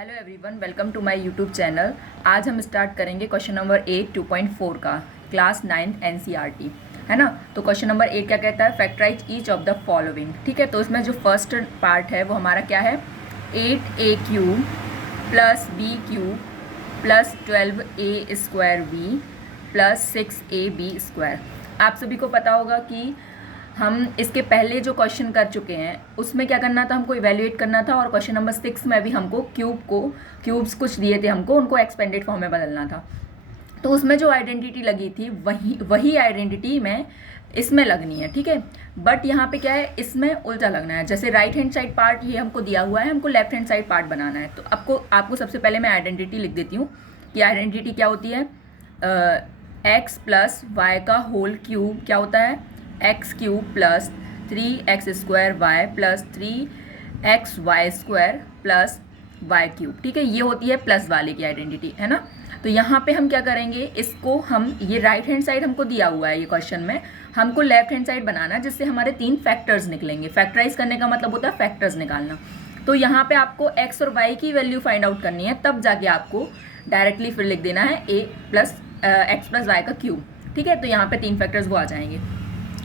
Hello everyone, welcome to my YouTube channel. आज हम start करेंगे क्वेश्चन नंबर 8 2.4 का, क्लास 9th एनसीईआरटी, है ना। तो क्वेश्चन नंबर 8 क्या कहता है, factorise each of the following. ठीक है, तो इसमें जो फर्स्ट पार्ट है वो हमारा क्या है, 8a³ plus b³ plus 12a² plus 6ab²। आप सभी को पता होगा कि हम इसके पहले जो क्वेश्चन कर चुके हैं उसमें क्या करना था, हमको इवेल्युएट करना था, और क्वेश्चन नंबर 6 में भी हमको क्यूब्स कुछ दिए थे हमको, उनको एक्सपेंडेड फॉर्म में बदलना था। तो उसमें जो आइडेंटिटी लगी थी वही आइडेंटिटी में इसमें लगनी है। ठीक है, बट यहाँ पे क्या है, इसमें उल्टा लगना है। जैसे राइट हैंड साइड पार्ट ये हमको दिया हुआ है, हमको लेफ्ट हैंड साइड पार्ट बनाना है। तो आपको सबसे पहले मैं आइडेंटिटी लिख देती हूँ कि आइडेंटिटी क्या होती है, x प्लस वाई का होल क्यूब क्या होता है, x³ plus 3x² y plus 3xy² plus y³। ठीक है, ये होती है प्लस वाले की आइडेंटिटी, है ना। तो यहाँ पे हम क्या करेंगे, इसको हम ये राइट हैंड साइड हमको दिया हुआ है ये क्वेश्चन में, हमको लेफ्ट हैंड साइड बनाना है जिससे हमारे 3 फैक्टर्स निकलेंगे। फैक्टराइज करने का मतलब होता है फैक्टर्स निकालना। तो यहाँ पे आपको x और y की वैल्यू फाइंड आउट करनी है, तब जाके आपको डायरेक्टली फिर लिख देना है x प्लस वाई का क्यूब। ठीक है, तो यहाँ पे 3 फैक्टर्स वो आ जाएंगे।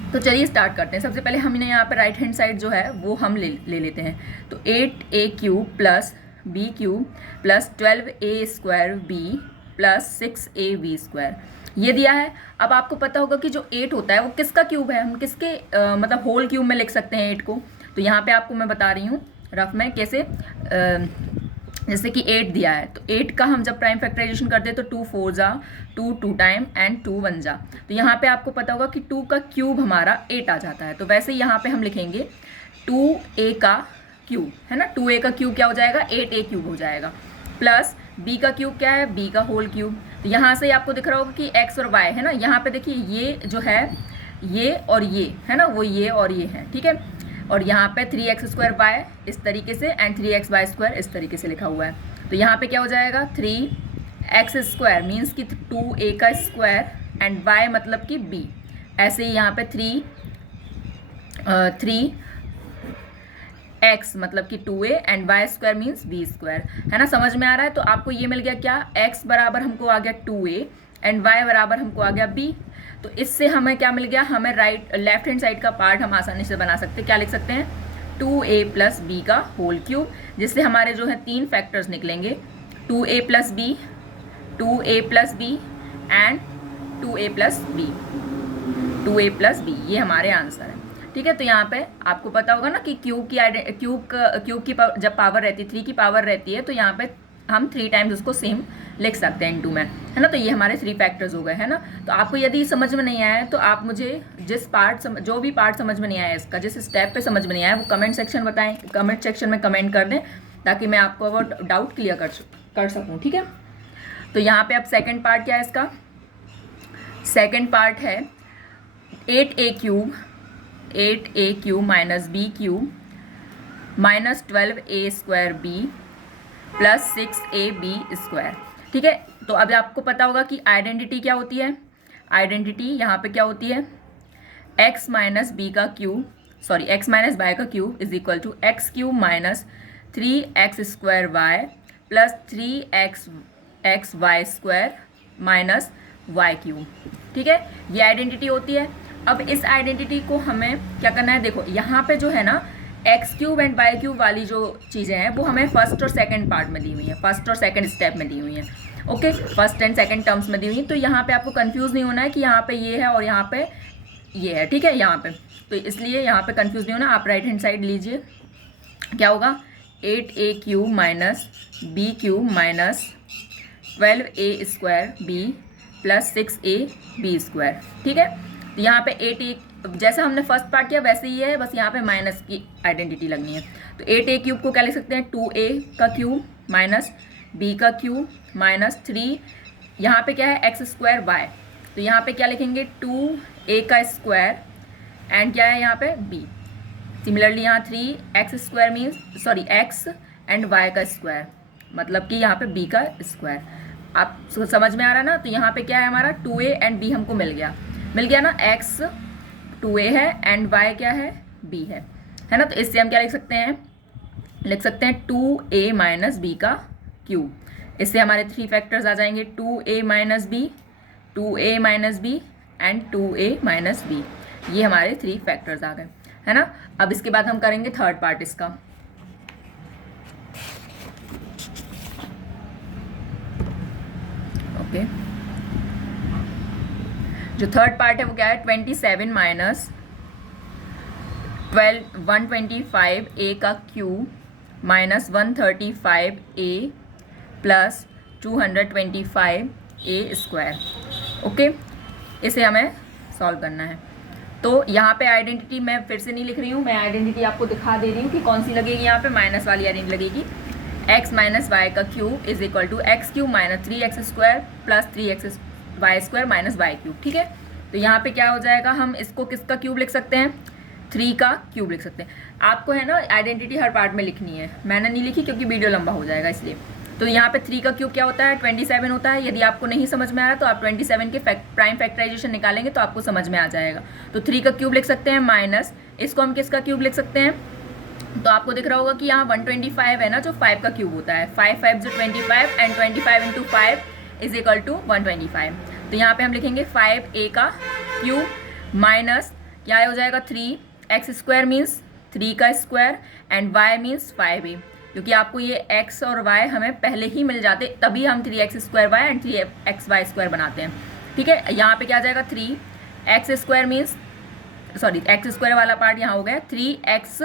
तो चलिए स्टार्ट करते हैं। सबसे पहले हमने यहाँ पे राइट हैंड साइड जो है वो हम ले लेते हैं। तो 8a³ plus b³ plus 12a² b plus 6ab² ये दिया है। अब आपको पता होगा कि जो 8 होता है वो किसका क्यूब है, हम किसके मतलब होल क्यूब में लिख सकते हैं 8 को। तो यहाँ पे आपको मैं बता रही हूँ रफ में कैसे, जैसे कि 8 दिया है तो 8 का हम जब प्राइम फैक्टराइजेशन करते हैं तो 2 4 जा 2 2 टाइम एंड 2 1 जा। तो यहाँ पे आपको पता होगा कि 2 का क्यूब हमारा 8 आ जाता है। तो वैसे ही यहाँ पे हम लिखेंगे 2a का क्यूब, है ना। 2a का क्यूब क्या हो जाएगा, 8a³ हो जाएगा, प्लस b का क्यूब क्या है, b का होल क्यूब। तो यहाँ से आपको दिख रहा होगा कि x और y है ना। यहाँ पे देखिए ये जो है ये और ये है ना, वो ये और ये है। ठीक है, और यहाँ पे 3x² इस तरीके से एंड 3xy² इस तरीके से लिखा हुआ है। तो यहाँ पे क्या हो जाएगा, 3x² मीन्स कि 2a का स्क्वायर एंड y मतलब कि b। ऐसे ही यहाँ पे 3x मतलब कि 2a and y² means b², है ना। समझ में आ रहा है। तो आपको ये मिल गया क्या, x बराबर हमको आ गया 2a एंड y बराबर हमको आ गया b। तो इससे हमें क्या मिल गया, हमें लेफ्ट हैंड साइड का पार्ट हम आसानी से बना सकते हैं। क्या लिख सकते हैं, 2a प्लस b का होल क्यूब, जिससे हमारे जो है 3 फैक्टर्स निकलेंगे, 2a plus b, 2a plus b and 2a plus b, 2a plus b, ये हमारे आंसर है। ठीक है, तो यहाँ पे आपको पता होगा ना कि क्यूब की जब पावर रहती है 3 की पावर रहती है, तो यहाँ पे हम 3 टाइम्स उसको सेम लिख सकते हैं इनटू में, है ना। तो ये हमारे 3 फैक्टर्स हो गए, है ना। तो आपको यदि समझ में नहीं आया है तो आप मुझे जो भी पार्ट समझ में नहीं आया इसका, जिस स्टेप पे समझ में नहीं आया वो कमेंट सेक्शन में कमेंट कर दें, ताकि मैं आपको वो डाउट क्लियर कर सकूँ। ठीक है, तो यहाँ पे अब सेकेंड पार्ट क्या है इसका, सेकेंड पार्ट है 8a³ minus b³ minus 12a² b plus 6ab²। ठीक है, तो अब आपको पता होगा कि आइडेंटिटी क्या होती है, आइडेंटिटी यहाँ पे क्या होती है, x माइनस वाई का cube is equal to x³ minus 3x² y plus 3xy² minus y³। ठीक है, ये आइडेंटिटी होती है। अब इस आइडेंटिटी को हमें क्या करना है, देखो यहाँ पे जो है ना x³ एंड y³ वाली जो चीज़ें हैं वो हमें फर्स्ट और सेकंड पार्ट में दी हुई हैं, फर्स्ट और सेकंड स्टेप में दी हुई हैं। Okay, first and second terms में दी हुई हैं। तो यहाँ पे आपको कंफ्यूज नहीं होना है कि यहाँ पे ये है और यहाँ पे ये है। ठीक है, यहाँ पे तो इसलिए यहाँ पे कंफ्यूज नहीं होना। आप राइट हैंड साइड लीजिए, क्या होगा, 8a³ minus b³ minus 12a² b plus 6ab²। ठीक है, तो यहाँ पे 8a जैसा हमने फर्स्ट पार्ट किया वैसे ही है, बस यहाँ पे माइनस की आइडेंटिटी लगनी है। तो 8a³ को क्या लिख सकते हैं, 2a का क्यूब माइनस b का क्यूब माइनस 3, यहाँ पे क्या है x² y, तो यहाँ पे क्या लिखेंगे 2a का स्क्वायर एंड क्या है यहाँ पे b। सिमिलरली यहाँ 3x² means x and y का स्क्वायर, मतलब कि यहाँ पे b का स्क्वायर। आप समझ में आ रहा ना। तो यहाँ पे क्या है हमारा 2a एंड b हमको मिल गया ना, x 2a है एंड y क्या है, b है ना। तो इससे हम क्या लिख सकते हैं 2a माइनस b का क्यू। इससे हमारे 3 फैक्टर्स आ जाएंगे 2a minus B, 2a minus B and 2a minus B. ये हमारे 3 फैक्टर्स आ गए, है ना। अब इसके बाद हम करेंगे थर्ड पार्ट इसका। ओके, जो थर्ड पार्ट है वो क्या है, 27 माइनस 125 ए का क्यूब माइनस 135 ए प्लस 225 ए स्क्वायर। ओके, इसे हमें सॉल्व करना है। तो यहाँ पे आइडेंटिटी मैं फिर से नहीं लिख रही हूँ, मैं आइडेंटिटी आपको दिखा दे रही हूँ कि कौन सी लगेगी। यहाँ पे माइनस वाली आइडेंटिटी लगेगी, x माइनस वाई का cube is equal to x cube minus 3x square plus 3x y square minus y cube. ठीक है, तो यहाँ पे क्या हो जाएगा, हम इसको किसका क्यूब लिख सकते हैं, 3 का क्यूब लिख सकते हैं। आपको है ना आइडेंटिटी हर पार्ट में लिखनी है, मैंने नहीं लिखी क्योंकि वीडियो लंबा हो जाएगा इसलिए। तो यहाँ पे 3 का क्यूब क्या होता है, 27 होता है। यदि आपको नहीं समझ में आ रहा तो आप 27 के प्राइम फैक्टराइजेशन निकालेंगे तो आपको समझ में आ जाएगा। तो 3 का क्यूब लिख सकते हैं माइनस, इसको हम किसका क्यूब लिख सकते हैं, तो आपको दिख रहा होगा कि यहाँ 125 है ना, जो 5 का क्यूब होता है, 5 5 जो 25 and 25 into 5 is equal to 125। तो यहाँ पे हम लिखेंगे 5a का क्यूब माइनस क्या हो जाएगा 3x स्क्वायर मीन्स 3 का square and y means 5a, क्योंकि आपको ये x और y हमें पहले ही मिल जाते, तभी हम 3x square y and 3xy square बनाते हैं। ठीक है, यहाँ पे क्या आ जाएगा 3x square means sorry x square वाला पार्ट यहाँ हो गया 3x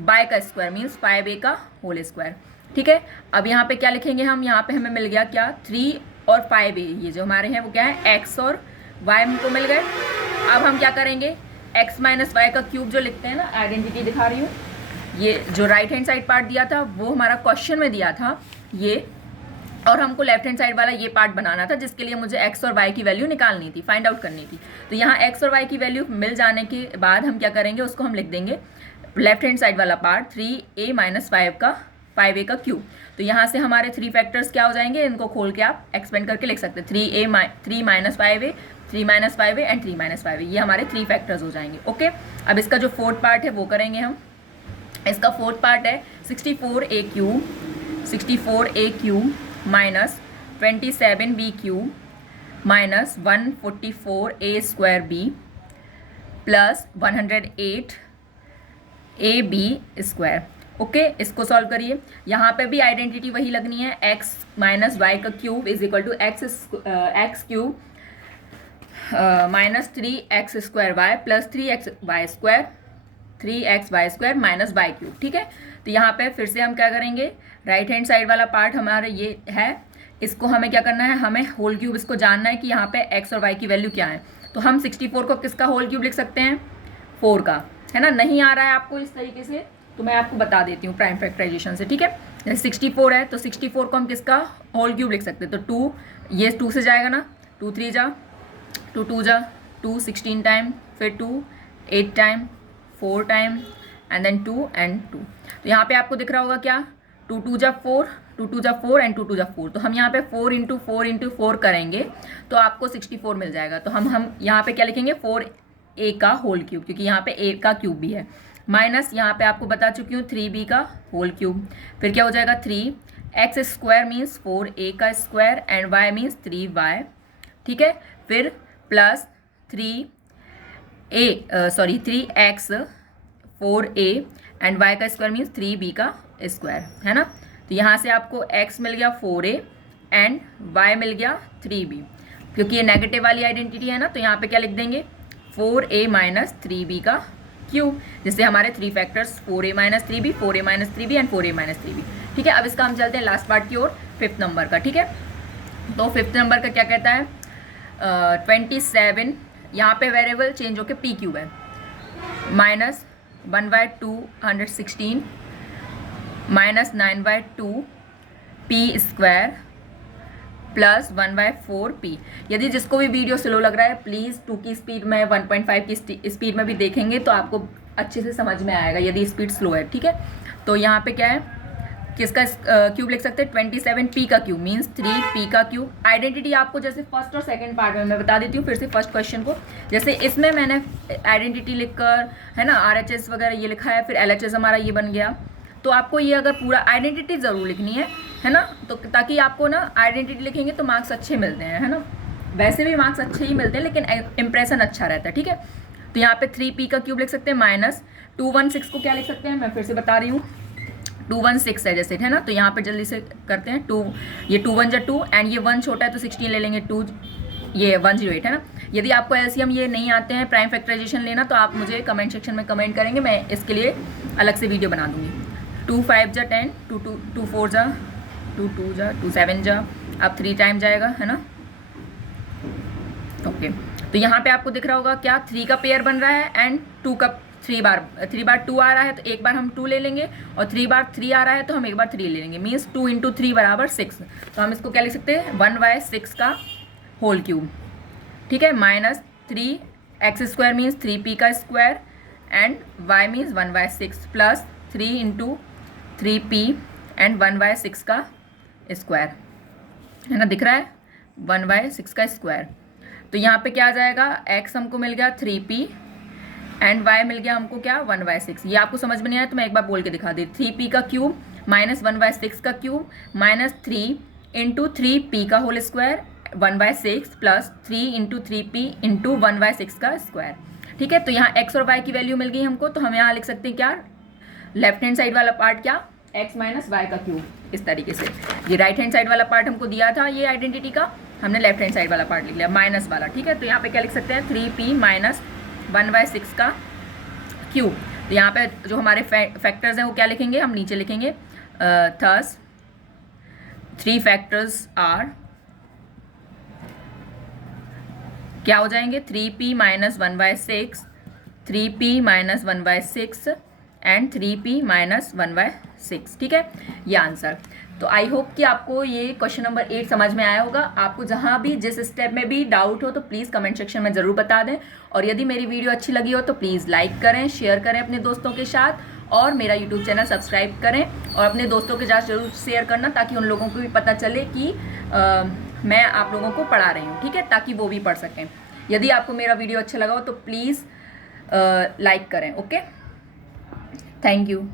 y का स्क्वायर मीन्स 5a का होल स्क्वायर। ठीक है, अब यहाँ पे क्या लिखेंगे हम, यहाँ पे हमें मिल गया क्या 3 और 5a, ये जो हमारे हैं वो क्या है x और y हमको मिल गए। अब हम क्या करेंगे, x माइनस वाई का क्यूब जो लिखते हैं ना, आइडेंटिटी दिखा रही हूँ, ये जो राइट हैंड साइड पार्ट दिया था वो हमारा क्वेश्चन में दिया था ये, और हमको लेफ्ट हैंड साइड वाला ये पार्ट बनाना था जिसके लिए मुझे x और y की वैल्यू निकालनी थी, फाइंड आउट करनी थी। तो यहाँ x और y की वैल्यू मिल जाने के बाद हम क्या करेंगे, उसको हम लिख देंगे लेफ्ट हैंड साइड वाला पार्ट 3a माइनस 5a का क्यूब। तो यहाँ से हमारे 3 फैक्टर्स क्या हो जाएंगे, इनको खोल के आप एक्सपेंड करके लिख सकते हैं 3 minus 5a, 3 minus 5a and 3 minus 5a, ये हमारे 3 फैक्टर्स हो जाएंगे। ओके, अब इसका जो फोर्थ पार्ट है वो करेंगे हम। इसका फोर्थ पार्ट है 64a cube minus 27b cube minus 144a square B plus 108ab square. Okay, इसको सॉल्व करिए। यहाँ पे भी आइडेंटिटी वही लगनी है, x माइनस वाई का cube is equal to x cube minus 3x square y plus 3x y square minus y cube. ठीक है, तो यहाँ पे फिर से हम क्या करेंगे, राइट हैंड साइड वाला पार्ट हमारा ये है, इसको हमें क्या करना है, हमें होल क्यूब इसको जानना है कि यहाँ पे x और y की वैल्यू क्या है। तो हम 64 को किसका होल क्यूब लिख सकते हैं, 4 का, है ना। नहीं आ रहा है आपको इस तरीके से तो मैं आपको बता देती हूँ प्राइम फैक्टराइजेशन से। ठीक है, जैसे 64 है तो 64 को हम किसका होल क्यूब लिख सकते हैं, तो 2, ये 2 से जाएगा ना, 2 3 जा 2 2 जा 2 16 टाइम, फिर 2 8 time, 4 time and then 2 and 2। तो यहाँ पे आपको दिख रहा होगा क्या, 2 2 जा 4, 2 2 जा 4 एंड 2 2 जा 4। तो हम यहाँ पे 4 इंटू 4 करेंगे तो आपको 64 मिल जाएगा। तो हम यहाँ पे क्या लिखेंगे, 4a का होल क्यूब, क्योंकि यहाँ पे a का क्यूब भी है, माइनस यहाँ पे आपको बता चुकी हूँ 3b का होल क्यूब। फिर क्या हो जाएगा 3x स्क्वायर मीन्स 4a का square and y means 3y। ठीक है, फिर plus 3x 4a and y का स्क्वायर मीन्स 3b का स्क्वायर, है ना। तो यहाँ से आपको x मिल गया 4a एंड y मिल गया 3b, क्योंकि ये नेगेटिव वाली आइडेंटिटी है ना, तो यहाँ पे क्या लिख देंगे 4a माइनस 3b का क्यूब, जिससे हमारे 3 factors 4a minus 3b, 4a minus 3b and 4a minus 3b। ठीक है, अब इसका हम चलते हैं लास्ट पार्ट की ओर, 5th नंबर का। ठीक है, तो 5th नंबर का क्या कहता है, 27, यहाँ पे वेरिएबल चेंज होकर p क्यूब है, minus 1/216 minus 9/2 p square plus 1/4p। यदि जिसको भी वीडियो स्लो लग रहा है प्लीज़ 2 की स्पीड में 1.5 की स्पीड में भी देखेंगे तो आपको अच्छे से समझ में आएगा यदि स्पीड स्लो है। ठीक है, तो यहाँ पे क्या है, किसका क्यूब लिख सकते हैं, 27p का क्यूब मीन्स 3p का क्यूब। आइडेंटिटी आपको जैसे फर्स्ट और सेकंड पार्ट में मैं बता देती हूँ फिर से फर्स्ट क्वेश्चन को। जैसे इसमें मैंने आइडेंटिटी लिखकर, है ना, RHS वगैरह ये लिखा है, फिर LHS हमारा ये बन गया। तो आपको ये अगर पूरा आइडेंटिटी ज़रूर लिखनी है है ना। तो ताकि आपको ना आइडेंटिटी लिखेंगे तो मार्क्स अच्छे मिलते हैं, है ना। वैसे भी मार्क्स अच्छे ही मिलते हैं लेकिन इंप्रेशन अच्छा रहता है, ठीक है। तो यहाँ पे 3p का क्यूब लिख सकते हैं माइनस 216 को क्या लिख सकते हैं, मैं फिर से बता रही हूँ 216 है जैसे, है ना। तो यहाँ पे जल्दी से करते हैं 2, ये 2 1 2 एंड ये 1 छोटा है तो 16 ले लेंगे, 2 ये 108 है ना। यदि आपको एलसीएम ये नहीं आते हैं प्राइम फैक्टराइजेशन लेना तो आप मुझे कमेंट सेक्शन में कमेंट करेंगे, मैं इसके लिए अलग से वीडियो बना दूंगी। 2 5 जा 10, 2 4 जा 2 2 जा 2 7 जा, अब 3 टाइम जाएगा, है ना। ओके, तो यहाँ पे आपको दिख रहा होगा क्या 3 का पेयर बन रहा है एंड 2 का 3 बार 2 आ रहा है तो एक बार हम 2 ले लेंगे, और 3 बार 3 आ रहा है तो हम एक बार 3 ले लेंगे, मीन्स 2 × 3 बराबर 6। तो हम इसको क्या लिख सकते हैं 1/6 का होल क्यूब, ठीक है, माइनस 3x² मीन्स 3p का square and y means 1/6 plus 3 × 3p and 1/6 का स्क्वायर, है ना, दिख रहा है 1/6 का स्क्वायर। तो यहाँ पे क्या आ जाएगा, x हमको मिल गया 3p एंड y मिल गया हमको क्या 1/6। ये आपको समझ में नहीं आया तो मैं एक बार बोल के दिखा दी, 3p का क्यूब माइनस 1/6 का क्यूब माइनस 3 × 3p का होल स्क्वायर 1/6 प्लस 3 × 3p × 1/6 का स्क्वायर, ठीक है। तो यहाँ x और y की वैल्यू मिल गई हमको, तो हम यहाँ लिख सकते हैं क्या, लेफ्ट हैंड साइड वाला पार्ट क्या x माइनस वाई का क्यूब, इस तरीके से। ये राइट हैंड साइड वाला पार्ट हमको दिया था ये आइडेंटिटी का, हमने लेफ्ट हैंड साइड वाला पार्ट लिख लिया माइनस वाला, ठीक है। तो यहाँ पे क्या लिख सकते हैं 3p माइनस 1/6 का क्यूब। तो यहाँ पे जो हमारे फैक्टर्स हैं वो क्या लिखेंगे, हम नीचे लिखेंगे थस 3 फैक्टर्स आर क्या हो जाएंगे 3p minus 1/6, 3p minus 1/6 and 3p minus 1/6, ठीक है, ये आंसर। तो आई होप कि आपको ये क्वेश्चन नंबर 8 समझ में आया होगा। आपको जहाँ भी जिस स्टेप में भी डाउट हो तो प्लीज़ कमेंट सेक्शन में ज़रूर बता दें, और यदि मेरी वीडियो अच्छी लगी हो तो प्लीज़ लाइक करें, शेयर करें अपने दोस्तों के साथ, और मेरा यूट्यूब चैनल सब्सक्राइब करें और अपने दोस्तों के साथ ज़रूर शेयर करना ताकि उन लोगों को भी पता चले कि मैं आप लोगों को पढ़ा रही हूँ, ठीक है, ताकि वो भी पढ़ सकें। यदि आपको मेरा वीडियो अच्छा लगा हो तो प्लीज़ लाइक करें। Okay, thank you.